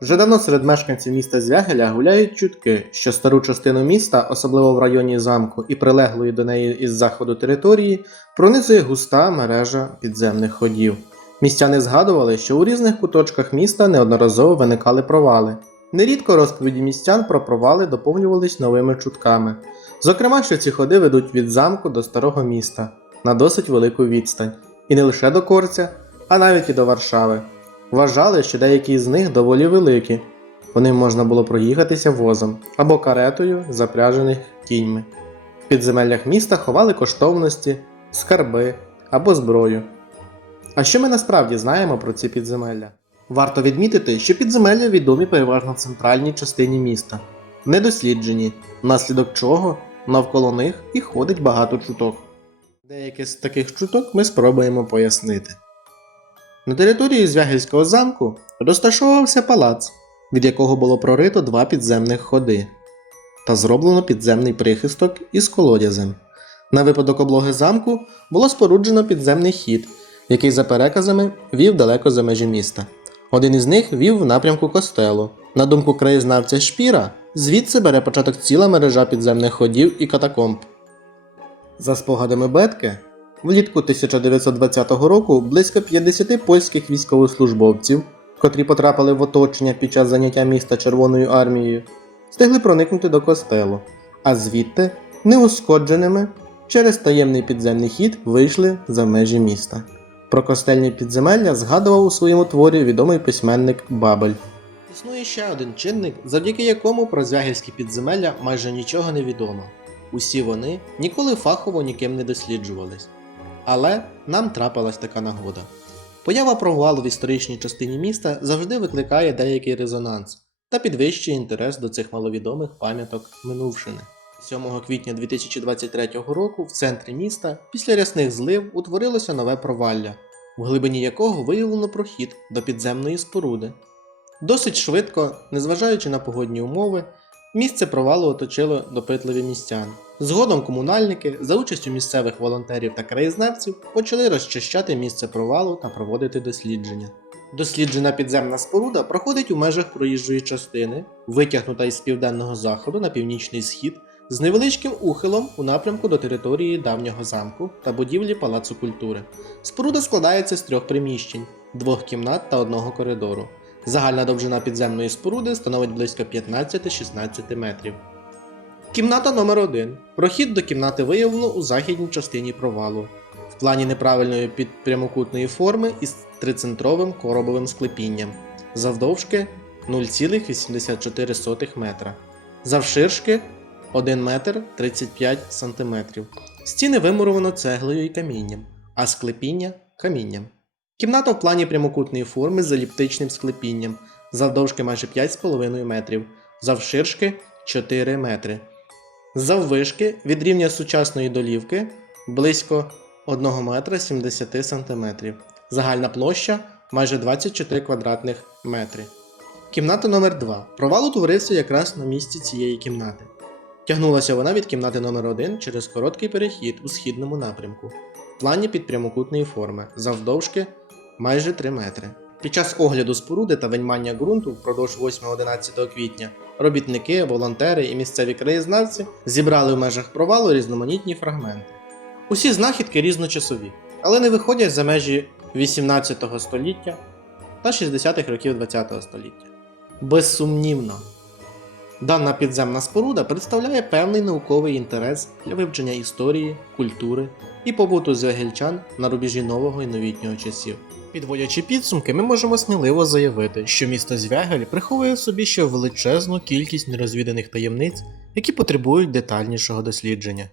Вже давно серед мешканців міста Звягеля гуляють чутки, що стару частину міста, особливо в районі замку і прилеглої до неї із заходу території, пронизує густа мережа підземних ходів. Містяни згадували, що у різних куточках міста неодноразово виникали провали. Нерідко розповіді містян про провали доповнювались новими чутками. Зокрема, що ці ходи ведуть від замку до старого міста на досить велику відстань, і не лише до Корця, а навіть і до Варшави. Вважали, що деякі з них доволі великі. По ним можна було проїхатися возом або каретою, запряжених кіньми. В підземеллях міста ховали коштовності, скарби або зброю. А що ми насправді знаємо про ці підземелля? Варто відмітити, що підземелля відомі переважно в центральній частині міста, недосліджені, внаслідок чого навколо них і ходить багато чуток. Деякі з таких чуток ми спробуємо пояснити. На території Звягельського замку розташовувався палац, від якого було прорито два підземних ходи, та зроблено підземний прихисток із колодязем. На випадок облоги замку було споруджено підземний хід, який за переказами вів далеко за межі міста. Один із них вів в напрямку костелу. На думку краєзнавця Шпіра, звідси бере початок ціла мережа підземних ходів і катакомб. За спогадами Бетке, влітку 1920 року близько 50 польських військовослужбовців, котрі потрапили в оточення під час заняття міста Червоною армією, встигли проникнути до костелу, а звідти, неушкодженими, через таємний підземний хід вийшли за межі міста. Про костельні підземелля згадував у своєму творі відомий письменник Бабель. Існує ще один чинник, завдяки якому про звягельські підземелля майже нічого не відомо. Усі вони ніколи фахово ніким не досліджувались. Але нам трапилась така нагода. Поява провалу в історичній частині міста завжди викликає деякий резонанс та підвищує інтерес до цих маловідомих пам'яток минувшини. 7 квітня 2023 року в центрі міста після рясних злив утворилося нове провалля, в глибині якого виявлено прохід до підземної споруди. Досить швидко, незважаючи на погодні умови, місце провалу оточило допитливі містяни. Згодом комунальники за участю місцевих волонтерів та краєзнавців почали розчищати місце провалу та проводити дослідження. Досліджена підземна споруда проходить у межах проїжджої частини, витягнута із південного заходу на північний схід, з невеличким ухилом у напрямку до території давнього замку та будівлі Палацу культури. Споруда складається з трьох приміщень, двох кімнат та одного коридору. Загальна довжина підземної споруди становить близько 15-16 метрів. Кімната номер 1 Прохід до кімнати виявлено у західній частині провалу, в плані неправильної підпрямокутної форми із трицентровим коробовим склепінням, завдовжки 0,84 метра, завширшки 1 метр 35 сантиметрів. Стіни вимуровано цеглою і камінням, а склепіння камінням. Кімната в плані прямокутної форми з еліптичним склепінням, завдовжки майже 5,5 метрів, завширшки 4 метри. Заввишки від рівня сучасної долівки близько 1 метра 70 сантиметрів. Загальна площа майже 24 квадратних метри. Кімната номер 2 Провал утворився якраз на місці цієї кімнати. Тягнулася вона від кімнати номер 1 через короткий перехід у східному напрямку, в плані під прямокутної форми, завдовжки майже 3 метри. Під час огляду споруди та виньмання ґрунту впродовж 8-11 квітня робітники, волонтери і місцеві краєзнавці зібрали в межах провалу різноманітні фрагменти. Усі знахідки різночасові, але не виходять за межі 18 століття та 60-х років 20 століття. Безсумнівно, дана підземна споруда представляє певний науковий інтерес для вивчення історії, культури і побуту звягельчан на рубежі нового і новітнього часів. Підводячи підсумки, ми можемо сміливо заявити, що місто Звягель приховує в собі ще величезну кількість нерозвіданих таємниць, які потребують детальнішого дослідження.